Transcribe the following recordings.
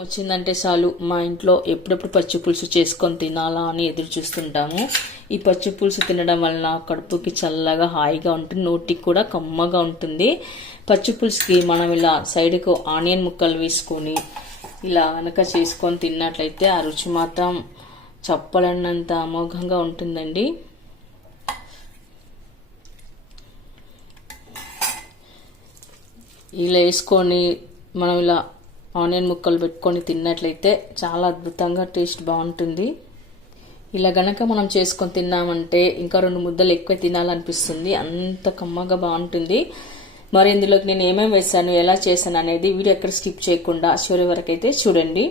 వచ్చిందంటే చాలు మా ఇంట్లో ఎప్పుడెప్పుడు పచ్చి పులుసు చేసుకొని తినాలా అని ఎదురు చూస్తుంటాము. ఈ పచ్చి పులుసు తినడం వలన కడుపుకి చల్లగా హాయిగా ఉంటుంది, నోటికి కూడా కమ్మగా ఉంటుంది. పచ్చి పులుసుకి మనం ఇలా సైడ్కు ఆనియన్ ముక్కలు వేసుకొని ఇలా కనుక చేసుకొని తిన్నట్లయితే ఆ రుచి మాత్రం చెప్పలేనంత అమోఘంగా ఉంటుందండి. ఇలా వేసుకొని మనం ఇలా ఆనియన్ ముక్కలు పెట్టుకొని తిన్నట్లయితే చాలా అద్భుతంగా టేస్ట్ బాగుంటుంది. ఇలా గనక మనం చేసుకొని తిన్నామంటే ఇంకా 2 ముద్దలు ఎక్కువ తినాలనిపిస్తుంది, అంత కమ్మగా బాగుంటుంది. మరి ఇందులోకి నేను ఏమేమి వేసాను, ఎలా చేశాను అనేది వీడియో ఎక్కడ స్కిప్ చేయకుండా చివరి వరకు అయితే చూడండి.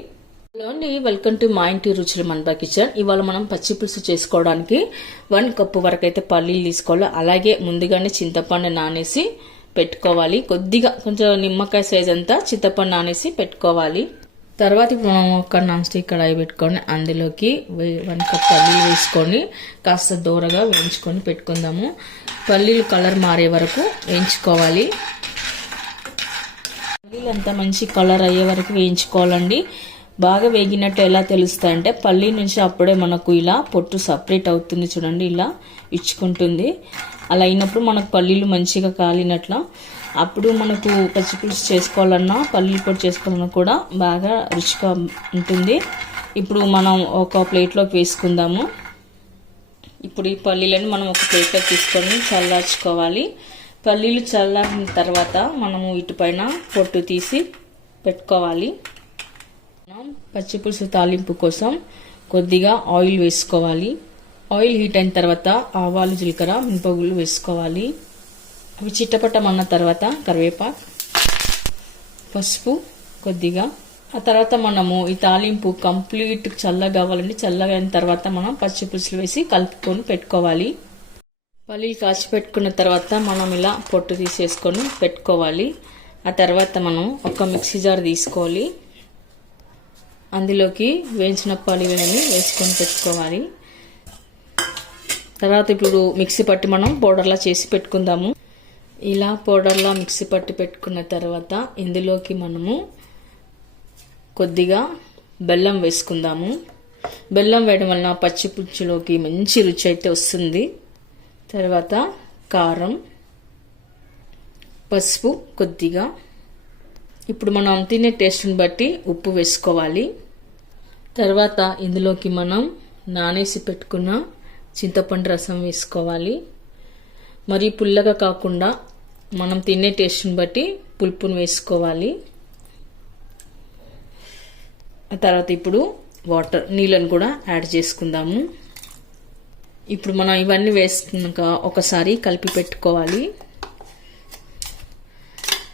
హలో అండి, వెల్కమ్ టు మా ఇంటి రుచులు మన్బా కిచెన్. ఇవాళ మనం పచ్చి పులుసు చేసుకోవడానికి 1 కప్పు వరకు అయితే పల్లీలు తీసుకోవాలి. అలాగే ముందుగానే చింతపండు నానేసి పెట్టుకోవాలి. కొద్దిగా కొంచెం నిమ్మకాయ సైజ్ అంతా చింతపండు నానేసి పెట్టుకోవాలి. తర్వాత ఇప్పుడు మనం ఒక నాన్ స్టిక్ కడాయి పెట్టుకొని అందులోకి 1 కప్ పల్లీలు వేసుకొని కాస్త దూరగా వేయించుకొని పెట్టుకుందాము. పల్లీలు కలర్ మారే వరకు వేయించుకోవాలి. పల్లీలు అంతా మంచి కలర్ అయ్యే వరకు వేయించుకోవాలండి. బాగా వేగినట్టు ఎలా తెలుస్తాయంటే పల్లీ నుంచి అప్పుడే మనకు ఇలా పొట్టు సపరేట్ అవుతుంది చూడండి, ఇలా ఇచ్చుకుంటుంది. అలా అయినప్పుడు మనకు పల్లీలు మంచిగా కాలినట్ల. అప్పుడు మనకు పచ్చి పులుసు చేసుకోవాలన్నా పల్లీలు పొడి చేసుకోవాలన్నా కూడా బాగా రుచిగా ఉంటుంది. ఇప్పుడు మనం ఒక ప్లేట్లోకి వేసుకుందాము. ఇప్పుడు ఈ పల్లీలను మనం ఒక ప్లేట్లోకి తీసుకొని చల్లార్చుకోవాలి. పల్లీలు చల్లారిన తర్వాత మనము వీటిపైన పొట్టు తీసి పెట్టుకోవాలి. పచ్చి పులుసు తాలింపు కోసం కొద్దిగా ఆయిల్ వేసుకోవాలి. ఆయిల్ హీట్ అయిన తర్వాత ఆవాలు, జీలకర్ర, మినపగుళ్ళు వేసుకోవాలి. అవి చిట్టపట్టమన్న తర్వాత కరివేపాకు, పసుపు కొద్దిగా. ఆ తర్వాత మనము ఈ తాలింపు కంప్లీట్ చల్లగా కావాలండి. చల్లగా అయిన తర్వాత మనం పచ్చి పులుసులు వేసి కలుపుకొని పెట్టుకోవాలి. పల్లీలు కాచి పెట్టుకున్న తర్వాత మనం ఇలా పొట్టు తీసేసుకొని పెట్టుకోవాలి. ఆ తర్వాత మనం ఒక మిక్సీ జార్ తీసుకోవాలి. అందులోకి వేయించిన పల్లీలని వేసుకొని పెట్టుకోవాలి. తర్వాత ఇప్పుడు మిక్సీ పట్టి మనం పౌడర్లా చేసి పెట్టుకుందాము. ఇలా పౌడర్లా మిక్సీ పట్టి పెట్టుకున్న తర్వాత ఇందులోకి మనము కొద్దిగా బెల్లం వేసుకుందాము. బెల్లం వేయడం వలన పచ్చి పులుసులోకి మంచి రుచి అయితే వస్తుంది. తర్వాత కారం, పసుపు కొద్దిగా. ఇప్పుడు మనం తినే టేస్ట్ని బట్టి ఉప్పు వేసుకోవాలి. తర్వాత ఇందులోకి మనం నానేసి పెట్టుకున్న చింతపండు రసం వేసుకోవాలి. మరి పుల్లగా కాకుండా మనం తినే టేస్ట్ని బట్టి పులుపును వేసుకోవాలి. ఆ తర్వాత ఇప్పుడు నీళ్ళను కూడా యాడ్ చేసుకుందాము. ఇప్పుడు మనం ఇవన్నీ వేసుకున్నాక ఒకసారి కలిపి పెట్టుకోవాలి.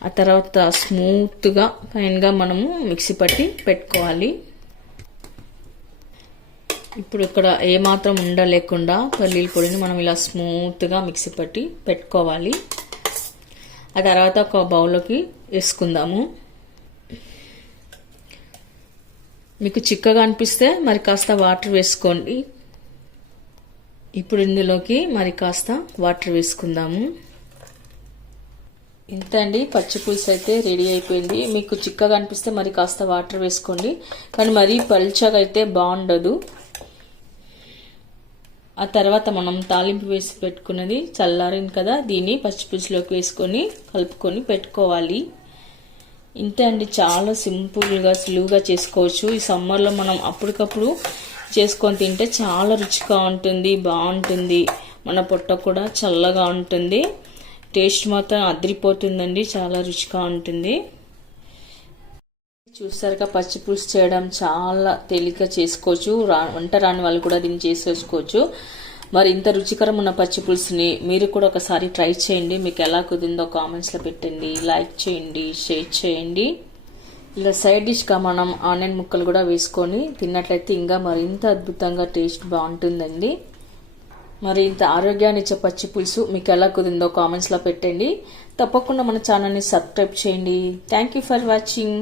ఆ తర్వాత స్మూత్గా ఫైన్గా మనము మిక్సీ పట్టి పెట్టుకోవాలి. ఇప్పుడు ఇక్కడ ఏమాత్రం ఉండలేకుండా పల్లీల పొడిని మనం ఇలా స్మూత్గా మిక్సీ పట్టి పెట్టుకోవాలి. ఆ తర్వాత ఒక బౌల్లోకి వేసుకుందాము. మీకు చిక్కగా అనిపిస్తే మరి కాస్త వాటర్ వేసుకోండి. ఇప్పుడు ఇందులోకి మరి కాస్త వాటర్ వేసుకుందాము. ఇంత అండి, పచ్చి పులుసు అయితే రెడీ అయిపోయింది. మీకు చిక్కగా అనిపిస్తే మరి కాస్త వాటర్ వేసుకోండి, కానీ మరీ పల్చగా అయితే బాగుండదు. ఆ తర్వాత మనం తాలింపు వేసి పెట్టుకున్నది చల్లారింది కదా, దీన్ని పచ్చి పులుసులోకి వేసుకొని కలుపుకొని పెట్టుకోవాలి. ఇంతే అండి, చాలా సింపుల్గా సులువుగా చేసుకోవచ్చు. ఈ సమ్మర్లో మనం అప్పటికప్పుడు చేసుకొని తింటే చాలా రుచిగా ఉంటుంది, బాగుంటుంది. మన పొట్ట కూడా చల్లగా ఉంటుంది. టేస్ట్ మాత్రం అదిరిపోతుందండి, చాలా రుచిగా ఉంటుంది. చూసారుగా, పచ్చి పులుసు చేయడం చాలా తేలిక చేసుకోవచ్చు. వంట రాని వాళ్ళు కూడా దీన్ని చేసుకోవచ్చు. మరి ఇంత రుచికరం ఉన్న పచ్చి పులుసుని మీరు కూడా ఒకసారి ట్రై చేయండి. మీకు ఎలా కుదిరిందో కామెంట్స్లో పెట్టండి, లైక్ చేయండి, షేర్ చేయండి. ఇలా సైడ్ డిష్గా మనం ఆనియన్ ముక్కలు కూడా వేసుకొని తిన్నట్లయితే ఇంకా మరింత అద్భుతంగా టేస్ట్ బాగుంటుందండి. మరి ఇంత ఆరోగ్యాన్ని ఇచ్చే పచ్చి పులుసు మీకు ఎలా కుదిరిందో కామెంట్స్లో పెట్టండి. తప్పకుండా మన ఛానల్ని సబ్స్క్రైబ్ చేయండి. Thank you for watching.